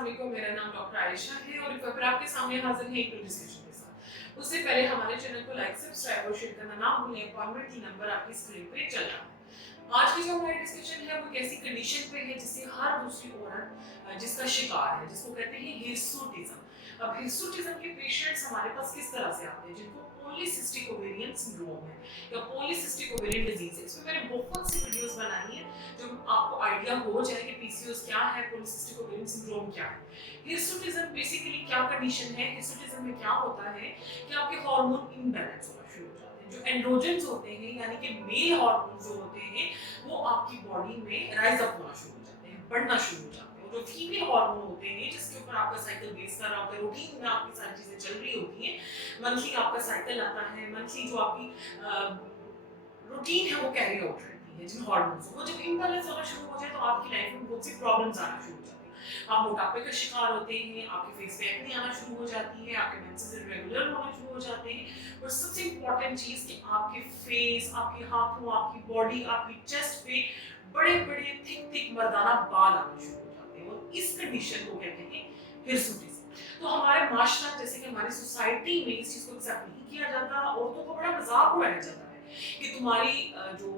अस्सलाम वालेकुम, मेरा नाम डॉक्टर आयशा है और एक बार आपके सामने हाजिर है एक डिस्कशन के साथ। उससे पहले हमारे चैनल को लाइक सब्सक्राइब और शेयर करना ना भूलें। अपॉइंटमेंट की नंबर आपकी स्क्रीन पे चल रहा है। आज की जो हमारी डिस्कशन है वो एक ऐसी कंडीशन पे है जिससे हर दूसरी औरत जिसका शिकार है, जिसको कहते हैं हिर्सुटिज्म। अब हिर्सुटिज्म के पेशेंट्स हमारे पास किस तरह से आते हैं? जिनको पॉलीसिस्टिक ओवेरियन सिंड्रोम है या पॉलीसिस्टिक ओवेरियन डिजीज है। इसमें मैंने बहुत सी वीडियोस बनाई हैं जो आपको आइडिया हो जाए कि पीसीओएस क्या है, पॉलीसिस्टिक ओवेरियन सिंड्रोम क्या है। हिर्सुटिज्म बेसिकली क्या कंडीशन है? हिर्सुटिज्म में क्या होता है कि आपके हार्मोन इम्बैलेंस होना शुरू हो जाते हैं। जो एंड्रोजन्स होते हैं यानी कि मेल हार्मोन जो होते हैं वो आपकी बॉडी में राइज अप होना शुरू हो जाते हैं, बढ़ना शुरू हो जाते हैं। और जो फीमेल हार्मोन होते हैं जिसके ऊपर आपका साइकिल बेस कर रहा होता है, रूटीन में आपकी सारी चीजें चल रही होती हैं, मंथली आपका साइकिल आता है, मंथली जो आपकी रूटीन है वो कैरी आउट रहती है जिन हार्मोन्स वो जब इम्बैलेंस होना शुरू हो जाए तो आपकी लाइफ में बहुत सी प्रॉब्लम्स आना शुरू हो जाती हैं। आप मोटापे का शिकार होते हैं, आपके फेस पे एक्ने आना शुरू हो जाती है, आपके मेंसेस इरेगुलर होना शुरू हो जाते हैं और सबसे इंपॉर्टेंट चीज कि आपके फेस, आपके हाथों, आपकी बॉडी, आपकी चेस्ट पे बड़े बड़े थिक थिक मर्दाना बाल आना शुरू हो जाते हैं और इस कंडीशन को कहते हैं हिर्सुटिज्म। तो हमारे माशरा जैसे कि हमारी सोसाइटी में इस चीज को एक्सेप्ट नहीं किया जाता, औरतों को बड़ा मजाक उड़ाया जाता है कि तुम्हारी जो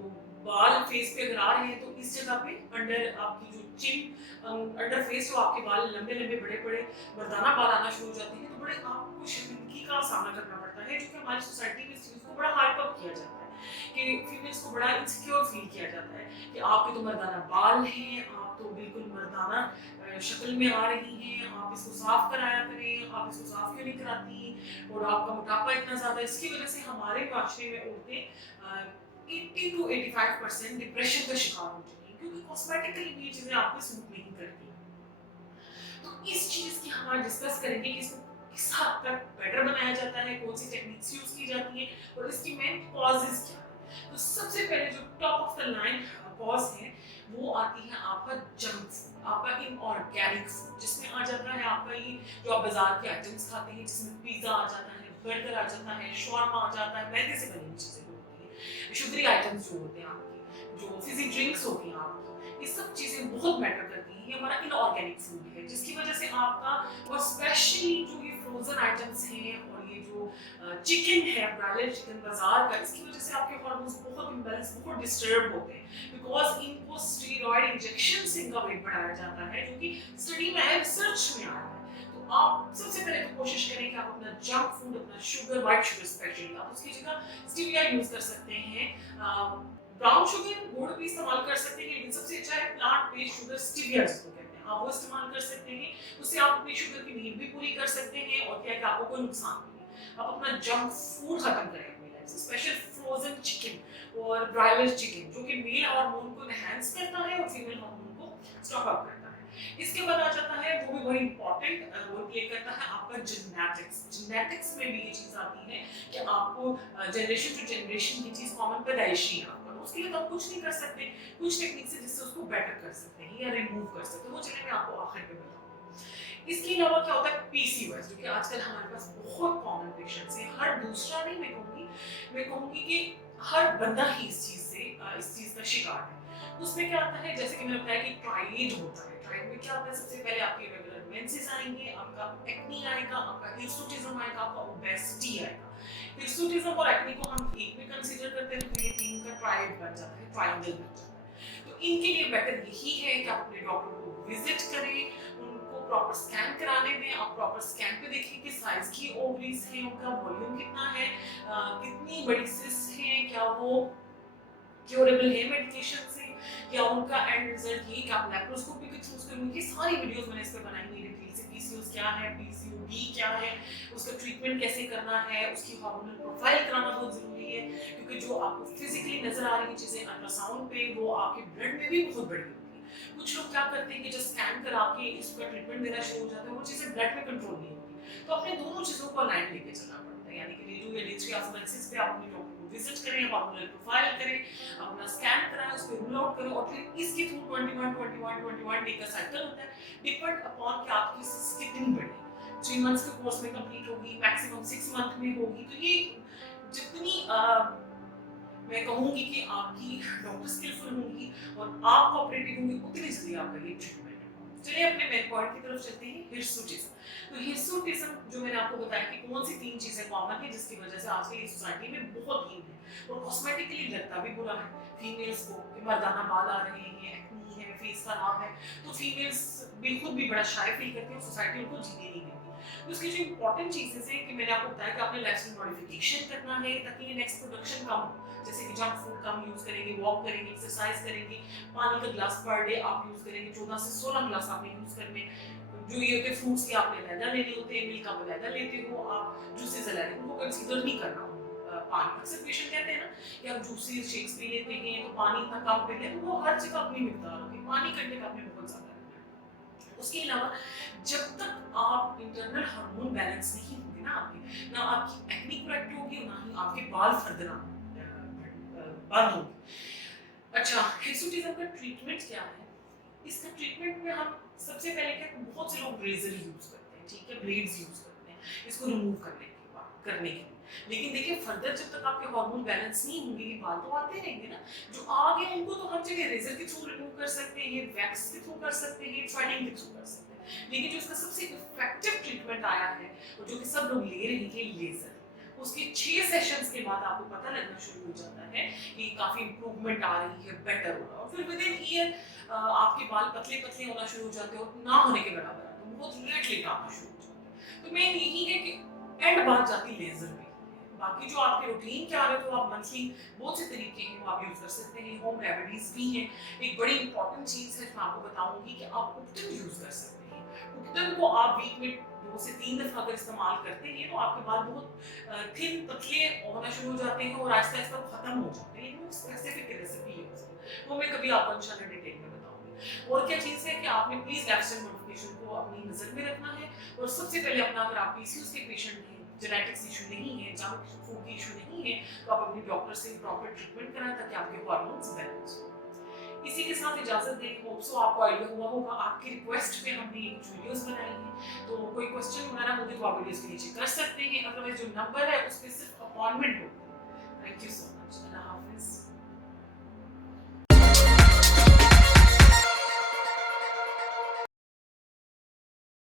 बाल फेस पे अगर आ रहे हैं तो इस जगह पे अंडर आपकी जो चिन अंडर फेस जो आपके बाल लंबे लंबे बड़े बड़े मर्दाना बाल आना शुरू हो जाते हैं तो बड़े आपको शर्मिंदगी का सामना करना पड़ता है, जो कि हमारी सोसाइटी में इस चीज को बड़ा हाइप अप किया जाता है कि फीमेल्स को बड़ा इनसिक्योर फील किया जाता है कि आपके तो मर्दाना बाल हैं, आप तो बिल्कुल मर्दाना शक्ल में आ रही हैं, आप इसको साफ कराया करें, आप इसको साफ क्यों नहीं कराती, और आपका मोटापा इतना ज्यादा। इसकी वजह से हमारे माशरे में औरतें 80 to 85% डिप्रेशन का शिकार हो चुकी हैं क्योंकि कॉस्मेटिकली ये चीजें आपको सूट नहीं करती। तो इस चीज की हम डिस्कस करेंगे कि इसको किस हद तक बेटर बनाया जाता है, कौन सी टेक्निक्स यूज की जाती है और इसकी मेन कॉजेज क्या है। तो सबसे पहले जो top of the line cause है वो आती है आपका जंक फूड, आपका इनऑर्गेनिक फूड, जिसमें आ जाता है आपका ये जो आप बाजार के आइटम्स खाते हैं, जिसमें पिज्जा आ जाता है, बर्गर आ जाता है, शॉर्मा आ जाता है, मैदे से बनी हुई चीजें होती हैं, शुगरी आइटम्स जो होते हैं आपकी, जो फिजी ड्रिंक्स होती हैं आपकी, ये सब चीजें बहुत मैटर करती हैं। ये हमारा इनऑर्गेनिक फूड है जिसकी वजह से आपका, और स्पेशली जो ये फ्रोजन आइटम्स हैं और ये जो चिकन है, ब्रायलर चिकन बाजार का, इसकी वजह से आपके हार्मोन्स बहुत इम्बैलेंस, बहुत डिस्टर्ब होते हैं बिकॉज इनको स्टेरॉइड इंजेक्शन से इनका वेट बढ़ाया जाता है, जो कि स्टडी में है, रिसर्च में आ रहा है। तो आप सबसे पहले तो कोशिश करें कि आप अपना जंक फूड, अपना शुगर, व्हाइट शुगर स्पेशली, आप उसकी जगह स्टीविया यूज कर सकते हैं। ब्राउन शुगर, गुड़ भी इस्तेमाल कर सकते हैं, लेकिन सबसे अच्छा है प्लांट बेस्ड शुगर, स्टीविया जिसको कहते हैं, आप वो इस्तेमाल कर सकते हैं। उससे आप अपनी शुगर की नीड भी पूरी कर सकते हैं और क्या है कि आपको कोई नुकसान नहीं है। आप अपना जंक फूड खत्म करें अपनी लाइफ से, स्पेशल फ्रोजन चिकन और ब्रायलर चिकन, जो कि मेल हार्मोन को एनहांस करता है और फीमेल हार्मोन को स्टॉप अप करता है। इसके बाद आ जाता है, वो भी बड़ी इंपॉर्टेंट रोल प्ले करता है, आपका जेनेटिक्स। जेनेटिक्स में भी ये चीज आती है कि आपको जनरेशन टू जनरेशन की चीज कॉमन पैदाइशी है आपका, उसके लिए तो आप कुछ नहीं कर सकते, कुछ टेक्निक से जिससे उसको बेटर कर सकते हैं या रिमूव कर सकते हैं, वो चलिए मैं आपको आखिर में बताऊंगा। इसके अलावा क्या होता है पीसीओएस, जो कि आजकल हमारे पास बहुत कॉमन पेशेंट्स हैं, हर दूसरा नहीं, मैं कहूंगी कि हर बंदा ही इस चीज का शिकार है। उसमें क्या आता है, जैसे कि मैंने बताया कि ट्राइड होता है, ट्राइड में क्या होता है, सबसे पहले आपके रेगुलर मेंसेस आएंगे, आपका एक्ने आएगा, आपका हिर्सुटिज्म आएगा, आपका ओबेसिटी आएगा। हिर्सुटिज्म और एक्ने को हम एक में कंसीडर करते हैं तो ये तीन का ट्राइड बन जाता है, ट्रायंगल बन जाता है। तो इनके लिए बेटर यही है कि आप अपने डॉक्टर को विजिट करें, उनको प्रॉपर स्कैन कराने दें, आप प्रॉपर स्कैन पे देखें कि साइज की ओवरीज हैं, उनका वॉल्यूम कितना है, कितनी बड़ी सिस्ट है, क्या वो क्यूरेबल है मेडिकेशन से, या उनका एंड रिजल्ट ये कि आप लैप्रोस्कोपी के थ्रू उसके, उनकी सारी वीडियोस मैंने इस पे बनाई हुई डिटेल से, पीसीओएस क्या है, पीसीओडी क्या है, उसका ट्रीटमेंट कैसे करना है, उसकी हार्मोनल प्रोफाइल कराना बहुत जरूरी है, क्योंकि जो आपको फिजिकली नजर आ रही चीजें अल्ट्रासाउंड पे वो आपके ब्लड में भी बहुत बड़ी होती है। कुछ लोग क्या करते हैं कि जो स्कैन करा के इसका ट्रीटमेंट देना शुरू हो जाते हैं, वो चीजें ब्लड में कंट्रोल नहीं होती, तो अपने दोनों चीजों को अलाइन लेके चलना पड़ता है, यानी कि डे 2 या डे 3 ऑफ पे आप अपने डॉक्टर को विजिट करें, हार्मोनल प्रोफाइल करें, अपना स्कैन कराएं, उस पर रूल आउट करें, और फिर इसके थ्रू 21 डे का साइकिल होता है, डिपेंड अपॉन कि आपकी सिस्ट कितनी बड़ी है। 3 मंथ्स के कोर्स में कंप्लीट होगी, मैक्सिमम 6 मंथ में होगी, तो ये जितनी मैं कहूंगी कि आपकी डॉक्टर स्किलफुल होंगी और आप कोऑपरेटिव होंगी, उतनी जल्दी आपका ये ट्रीटमेंट होगा। चलिए अपने मेन पॉइंट की तरफ चलते हैं, हिर्सुटिज्म। तो हिर्सुटिज्म जो मैंने आपको बताया कि कौन सी 3 चीजें कॉमन है जिसकी वजह से आजकल की सोसाइटी में बहुत इन है और कॉस्मेटिकली लगता भी बुरा है फीमेल्स को कि मर्दाना बाल आ रहे हैं, एक्नी है, फेस खराब है, तो फीमेल्स भी खुद भी बड़ा शाय फील करती है और सोसाइटी उनको जीने नहीं देती। तो इसकी जो इंपॉर्टेंट चीजें हैं कि मैंने आपको बताया कि आपने लाइफस्टाइल मॉडिफिकेशन करना है ताकि ये नेक्स्ट प्रोडक्शन कम हो, जैसे कि जंक फूड कम यूज करेंगे, वॉक करेंगे, एक्सरसाइज करेंगे, पानी का ग्लास पर डे आप यूज करेंगे, 14 से 16 ग्लास आपने यूज करने, जो ये होते फ्रूट्स के आपने अलग लेने होते हैं, मिल्क आप अलग लेते हो, आप जूसेस अलग उनको कंसीडर नहीं करना पानी। अक्सर पेशेंट कहते हैं ना कि आप जूसेस शेक्स पी लेते हैं तो पानी इतना कम पी लें, तो वो हर जगह अपनी मिकदार होगी, पानी करने का आपने बहुत ज्यादा रखना है। उसके अलावा जब तक आप इंटरनल हार्मोन बैलेंस नहीं होंगे ना आपके, ना आपकी एक्ने करेक्ट होगी, ना ही आपके बाल फरदना बंद होंगे। अच्छा, हिर्सुटिज्म का ट्रीटमेंट क्या है? इसका ट्रीटमेंट में हम सबसे पहले क्या, बहुत से लोग रेजर यूज करते हैं, ठीक है, ब्लेड्स यूज करते हैं इसको रिमूव करने के लिए। लेकिन देखिए फर्दर जब तक आपके हार्मोन बैलेंस नहीं होंगे, ये बाल तो आते रहेंगे ना, जो आ गए उनको तो हम चाहे रेजर के थ्रू रिमूव कर सकते हैं, वैक्स के थ्रू कर सकते हैं, थ्रेडिंग के थ्रू कर सकते हैं, लेकिन जो इसका सबसे इफेक्टिव ट्रीटमेंट आया है और जो कि सब लोग ले रहे हैं, लेजर। उसके 6 सेशंस के बाद आपको पता लगना शुरू हो जाता है कि काफी इंप्रूवमेंट आ रही है, बेटर हो रहा है, और फिर विद इन ईयर आपके बाल पतले पतले होना शुरू हो जाते हैं और ना होने के बराबर आते हैं, बहुत लेट लेट आना शुरू हो जाता है। तो मेन यही है कि एंड बात जाती लेजर में। बाकी जो आपके रूटीन क्या है, तो आप मंथली बहुत से तरीके हैं वो आप यूज कर सकते हैं, होम रेमेडीज भी हैं। एक बड़ी इंपॉर्टेंट चीज है मैं आपको बताऊंगी कि आप उपटन यूज कर सकते हैं। उपटन को आप वीक में 2 से 3 दफा अगर इस्तेमाल करते हैं तो आपके बाल बहुत थिन पतले होना शुरू हो जाते हैं और आहिस्ता आहिस्ता खत्म हो जाते हैं। लेकिन स्पेसिफिक रेसिपी है उसकी, वो मैं कभी आपको इंशाल्लाह डिटेल में बताऊंगी। और क्या चीज़ है कि आपने प्लीज लाइफस्टाइल मॉडिफिकेशन को अपनी नजर में रखना है, और सबसे पहले अपना, अगर आप पीसीओएस के पेशेंट हैं, जेनेटिक्स इशू नहीं है, जंक फूड की इशू नहीं है, तो आप अपने डॉक्टर से प्रॉपर ट्रीटमेंट कराएं ताकि आपके हार्मोन्स बैलेंस हो। इसी के साथ इजाजत दें, होप सो आपको आइडिया हुआ होगा। आपकी रिक्वेस्ट पे हमने कुछ वीडियोस बनाई हैं, तो कोई क्वेश्चन वगैरह होगी तो आप वीडियोस के नीचे कर सकते हैं। अदरवाइज जो नंबर है उस पर सिर्फ अपॉइंटमेंट हो